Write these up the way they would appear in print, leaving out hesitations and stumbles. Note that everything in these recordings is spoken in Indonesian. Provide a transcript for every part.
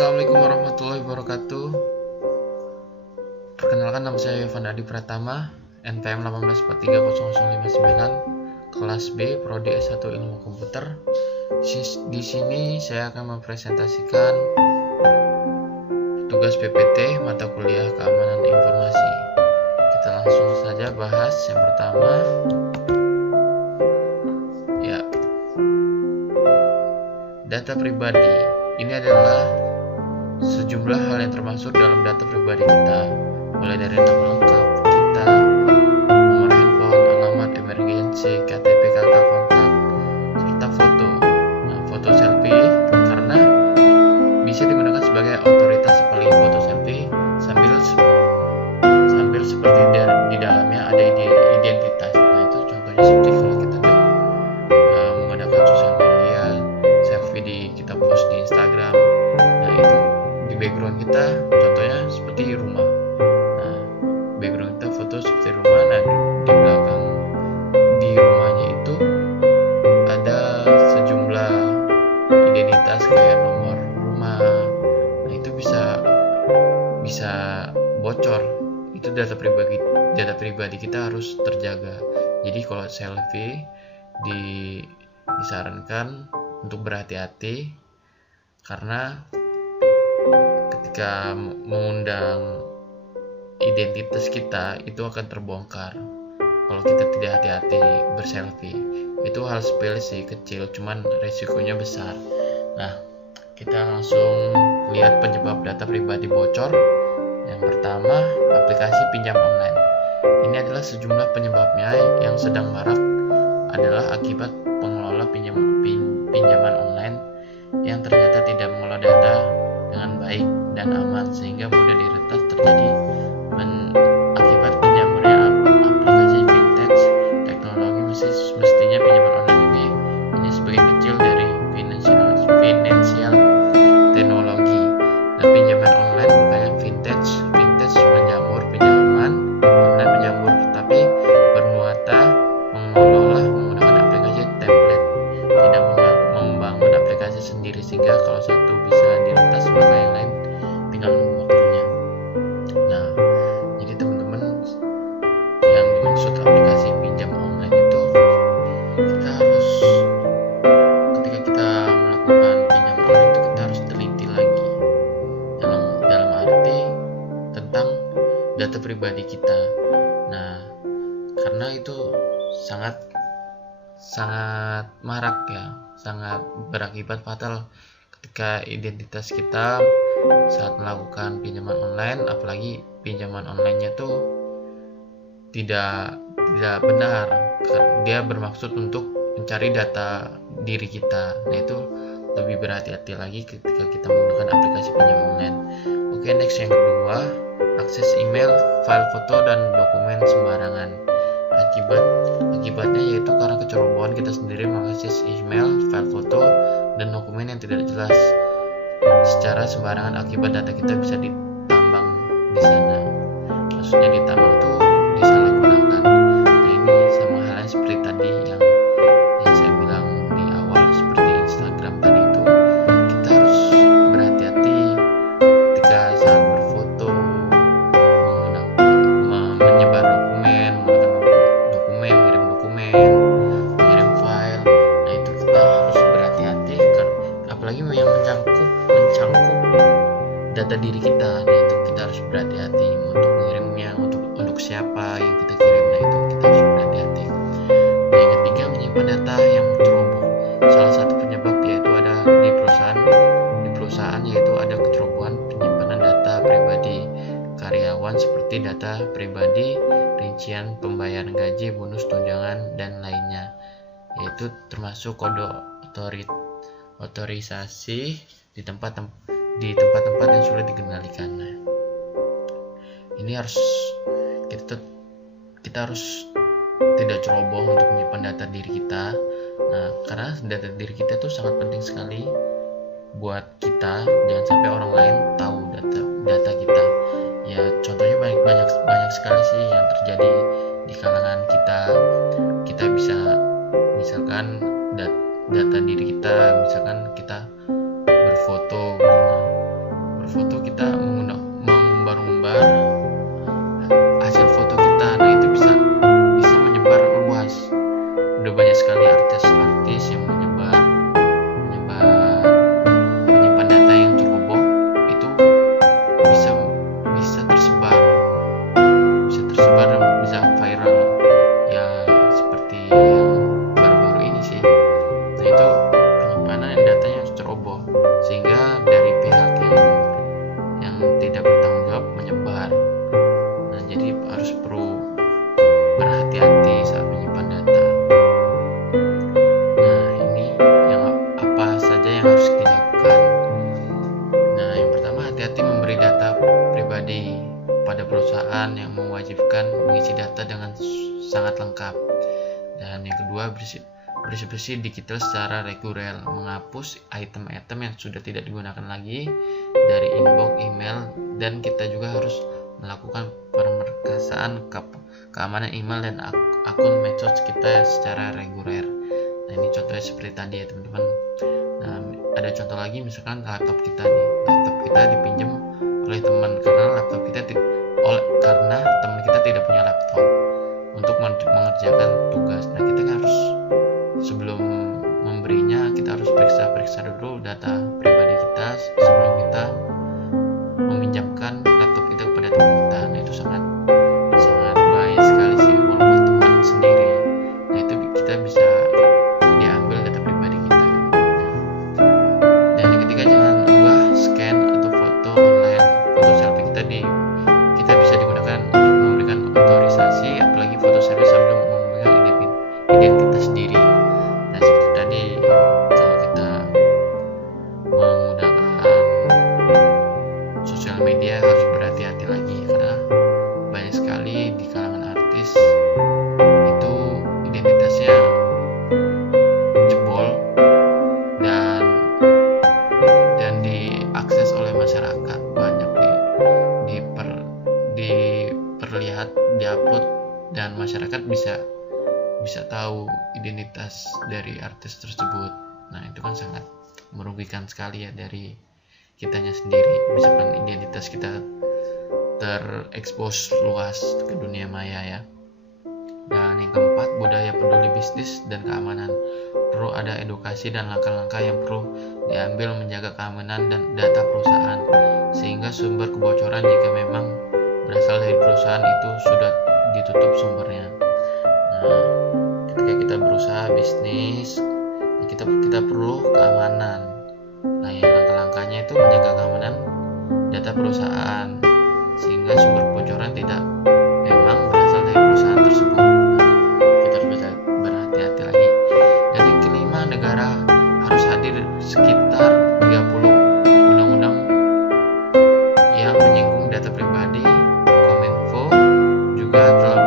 Assalamualaikum warahmatullahi wabarakatuh. Perkenalkan, nama saya Evan Adi Pratama, NPM 184300059, kelas B, Prodi S1 Ilmu Komputer. Di sini saya akan mempresentasikan tugas PPT mata kuliah Keamanan Informasi. Kita langsung saja bahas yang pertama. Ya, data pribadi. Ini adalah sejumlah hal yang termasuk dalam data pribadi kita, mulai dari nama lengkap kita, nomor handphone, alamat, emergency, KTP, kakak kontak, serta foto. Nah, foto selfie karena bisa digunakan sebagai otoritas, apalagi foto selfie sambil seperti di dalamnya ada identitas. Nah, itu contohnya seperti kalau kita tuh menggunakan sosial media, selfie kita post di Instagram. Nah, itu di background kita contohnya seperti rumah. Nah, background kita foto seperti rumah. Nah, di belakang di rumahnya itu ada sejumlah identitas kayak nomor rumah. Nah, itu bisa bocor. Itu data pribadi kita harus terjaga. Jadi kalau selfie disarankan untuk berhati-hati, karena ketika mengundang identitas kita itu akan terbongkar kalau kita tidak hati-hati berselfie. Itu hal sepele sih, kecil, cuman resikonya besar. Nah, kita langsung lihat penyebab data pribadi bocor. Yang pertama, aplikasi pinjam online. Ini adalah sejumlah penyebabnya. Yang sedang marak adalah akibat pengelola pinjaman online yang ternyata tidak mengelola data dengan baik dan aman, sehingga mudah diretas terjadi akibat penjamurnya aplikasi fintech. Teknologi mestinya pinjaman online ini hanya sebagian kecil dari finansial teknologi. Nah, pinjaman online bukannya fintech menjamur, pinjaman online menjamur, tapi bernuata mengelola menggunakan aplikasi template, tidak membangun aplikasi sendiri, sehingga kalau satu bisa diretas maka yang lain tinggal nunggu waktunya. Nah, jadi teman-teman, yang dimaksud aplikasi pinjam online itu ketika kita melakukan pinjam online itu kita harus teliti lagi dalam arti tentang data pribadi kita. Nah, karena itu sangat marak ya, sangat berakibat fatal ketika identitas kita saat melakukan pinjaman online, apalagi pinjaman online-nya tuh tidak benar. Dia bermaksud untuk mencari data diri kita. Nah, itu lebih berhati-hati lagi ketika kita menggunakan aplikasi pinjam online. Oke, next, yang kedua, akses email, file foto, dan dokumen sembarangan. Akibatnya yaitu karena kecerobohan kita sendiri mengakses email, file foto, dan dokumen yang tidak jelas secara sembarangan. Akibat data kita bisa ditambang di sana. Maksudnya ditambang tuh disalahgunakan. Nah, ini sama halnya seperti tadi yang saya bilang di awal, seperti Instagram tadi itu, kita harus berhati-hati ketika saat berfoto, menyebar dokumen, ngirim file. Nah, itu kita harus berhati-hati, apalagi yang mencangkup data diri kita. Nah, itu kita harus berhati-hati untuk mengirimnya, untuk siapa yang kita kirim. Nah, itu kita harus berhati-hati. Nah, yang ketiga, menyimpan data yang ceroboh. Salah satu penyebab yaitu ada di perusahaan yaitu ada kecerobohan penyimpanan data pribadi karyawan, seperti data pribadi, rincian pembayaran gaji, bonus, tunjangan, dan lainnya, yaitu termasuk kode otorisasi di tempat-tempat yang sulit dikendalikan. Nah, ini kita harus tidak ceroboh untuk menyimpan data diri kita. Nah, karena data diri kita itu sangat penting sekali buat kita. Jangan sampai orang lain tahu data kita. Ya, contohnya banyak sekali sih yang terjadi di kalangan kita. Kita bisa misalkan data diri kita, misalkan kita berfoto gitu. pribadi pada perusahaan yang mewajibkan mengisi data dengan sangat lengkap. Dan yang kedua, bersih digital secara reguler, menghapus item-item yang sudah tidak digunakan lagi dari inbox email, dan kita juga harus melakukan pemerkasaan keamanan email dan akun medsos kita secara reguler. Nah, ini contohnya seperti tadi ya teman-teman. Nah, ada contoh lagi, misalkan laptop kita dipinjam oleh teman karena teman kita tidak punya laptop untuk mengerjakan tugas. Nah, kita harus sebelum memberinya, kita harus periksa dulu data pribadi kita sebelum kita meminjamkan laptop kita kepada teman kita. Nah, itu sangat bahaya sekali sih walaupun teman sendiri. Nah, itu kita bisa diambil data pribadi kita. Dan yang ketiga, jangan unggah, scan atau foto online. Foto selfie kita bisa digunakan untuk memberikan otorisasi, apalagi foto selfie sambil memegang identitas diri. Nah, seperti tadi, kalau kita menggunakan sosial media harus berhati-hati lagi, karena banyak sekali di kalangan artis itu identitasnya jebol dan diakses oleh masyarakat, banyak diperlihat, diupload, dan masyarakat bisa tahu identitas dari artis tersebut. Nah, itu kan sangat merugikan sekali ya dari kitanya sendiri, misalkan identitas kita terekspos luas ke dunia maya ya. Dan yang keempat, budaya peduli bisnis dan keamanan. Perlu ada edukasi dan langkah-langkah yang perlu diambil menjaga keamanan dan data perusahaan, sehingga sumber kebocoran jika memang berasal dari perusahaan itu sudah ditutup sumbernya. Nah, ketika kita berusaha bisnis, kita perlu keamanan. Nah, yang langkah-langkahnya itu menjaga keamanan data perusahaan sehingga sumber kebocoran tidak memang berasal dari perusahaan tersebut. Kita harus berhati-hati lagi. Dan yang kelima, negara harus hadir sekitar 30 undang-undang yang menyinggung data pribadi. Kominfo juga telah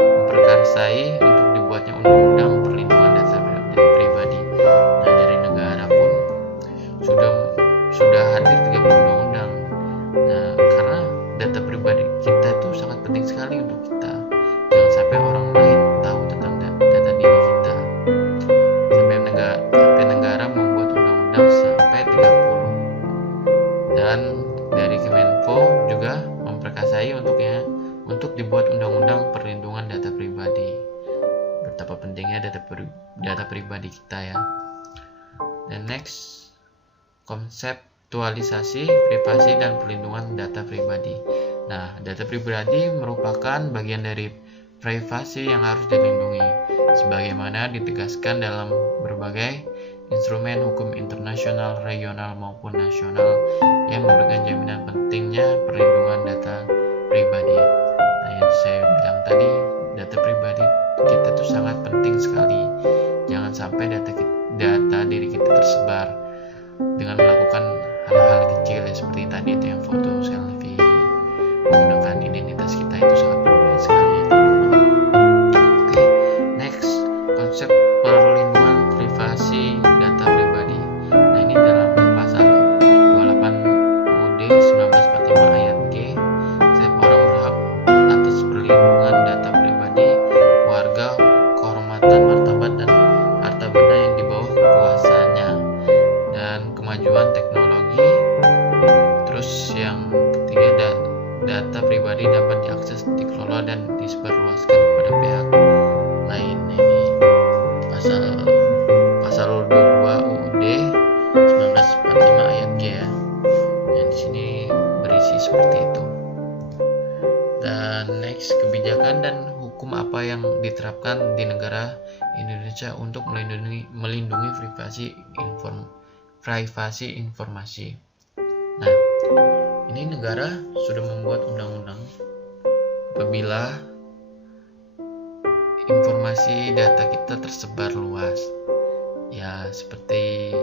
memperkarsai untuk dibuatnya undang-undang perlindungan data pribadi. Nah, dari negara pun sudah hadir 30 undang-undang. Nah, karena data pribadi kita itu sangat penting sekali untuk kita. Jangan sampai orang lain tahu tentang data diri kita. Sampai negara membuat undang-undang sampai 30. Dan dari Kemenfo juga memperkasai untuk dibuat undang-undang perlindungan data pribadi. Betapa pentingnya data pribadi kita ya. Dan next, konseptualisasi privasi dan perlindungan data pribadi. Nah, data pribadi merupakan bagian dari privasi yang harus dilindungi, sebagaimana ditegaskan dalam berbagai instrumen hukum internasional, regional maupun nasional yang memberikan jaminan pentingnya perlindungan data pribadi. Nah, yang saya bilang tadi, data pribadi kita itu sangat penting sekali. Jangan sampai data diri kita tersebar dengan melakukan hal-hal kecil ya, seperti tadi itu yang foto selfie menggunakan identitas kita, itu sangat berbahaya sekali ya teman-teman. Oke, next, konsep perlindungan privasi data pribadi. Nah, ini dalam pasal 28 UUD 1945 ayat G, setiap orang berhak atas perlindungan data pribadi, keluarga, kehormatan, martabat, dan harta benda yang di bawah kuasanya, dan kemajuan teknologi. Terus yang ketiga, data pribadi dapat diakses, dikelola, dan disebarluaskan kepada pihak lain. Ini pasal 22 UUD 1945 ayat G ya. Dan di sini berisi seperti itu. Dan next, kebijakan dan hukum apa yang diterapkan di negara Indonesia untuk melindungi privasi informasi. Nah, ini negara sudah membuat undang-undang apabila informasi data kita tersebar luas. Ya, seperti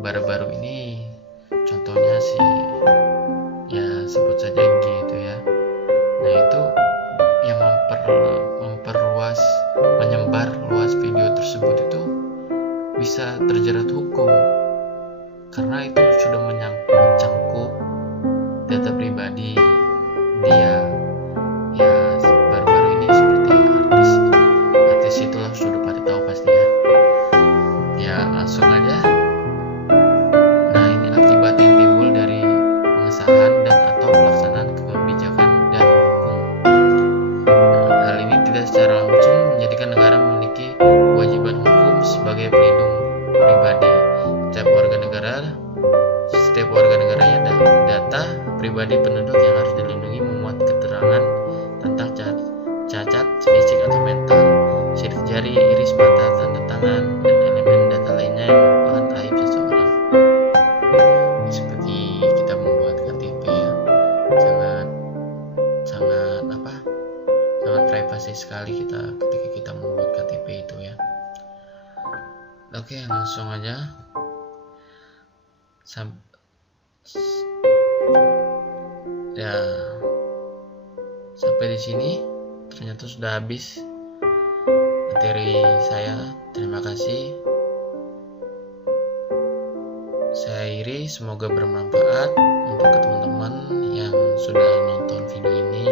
baru-baru ini contohnya sih ya sebut saja bisa terjerat hukum karena itu sudah mencangkup data pribadi dia. Ya baru-baru ini seperti artis itulah, sudah pada tahu pasti ya. Ya langsung aja. Nah, ini akibat yang timbul dari pengesahan dan atau pelaksanaan kebijakan dan hukum. Nah, hal ini tidak secara langsung menjadikan negara memiliki kewajiban hukum sebagai pelindung pribadi. Setiap warga negaranya data pribadi penduduk yang harus dilindungi memuat keterangan tentang cacat fisik atau mental, sidik jari, iris mata, tanda tangan, dan elemen data lainnya yang merupakan aib seseorang. Seperti kita membuat KTP ya, sangat privasi sekali kita ketika kita membuat KTP itu ya. Oke, langsung aja. Ya, sampai di sini ternyata sudah habis materi saya. Terima kasih. Saya akhiri, semoga bermanfaat untuk teman-teman yang sudah nonton video ini.